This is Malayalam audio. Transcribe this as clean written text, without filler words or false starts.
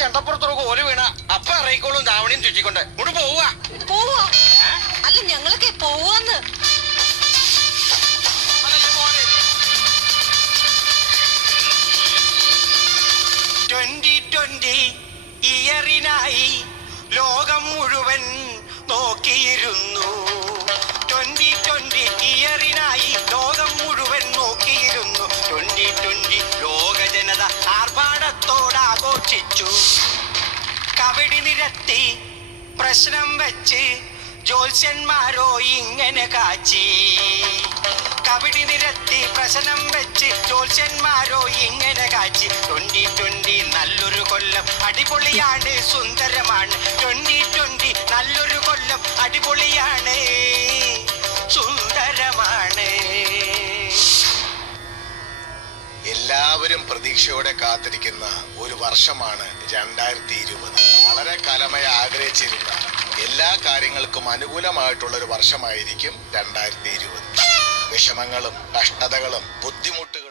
ചെണ്ടപ്പുറത്തൊക്കെ ഓല് വീണ അപ്പ ഇറയിക്കോളും ധാവണിയും ചുറ്റിക്കൊണ്ട് ഇവിടെ പോവാ അല്ല ഞങ്ങളൊക്കെ പോവാന്ന്. ഇയറിനായി ലോകം മുഴുവൻ നോക്കിയിരുന്നു. 2020 ഇയറിനായി ലോകം മുഴുവൻ നോക്കിയിരുന്നു. 2020 ലോക ജനത ആർഭാടത്തോടാഘോഷിച്ചു. കബഡി നിരത്തി പ്രശ്നം വെച്ച് ജ്യോത്സ്യന്മാരോ ഇങ്ങനെ കാച്ചി. കബഡി നിരത്തി പ്രശ്നം വെച്ച് ജ്യോത്സ്യന്മാരോ ഇങ്ങനെ കാച്ചി. 2020 നല്ലൊരു കൊല്ലം അടിപൊളിയാണ്, സുന്ദരമാണ്. 2020 നല്ലൊരു കൊല്ലം അടിപൊളിയാണ്, സുന്ദരമാണ്. എല്ലാവരും പ്രതീക്ഷയോടെ കാത്തിരിക്കുന്ന ഒരു വർഷമാണ് 2020. വളരെ കാലമായി ആഗ്രഹിച്ചിരുന്ന എല്ലാ കാര്യങ്ങൾക്കും അനുകൂലമായിട്ടുള്ള ഒരു വർഷമായിരിക്കും 2020. വിഷമങ്ങളും കഷ്ടതകളും ബുദ്ധിമുട്ടുകളും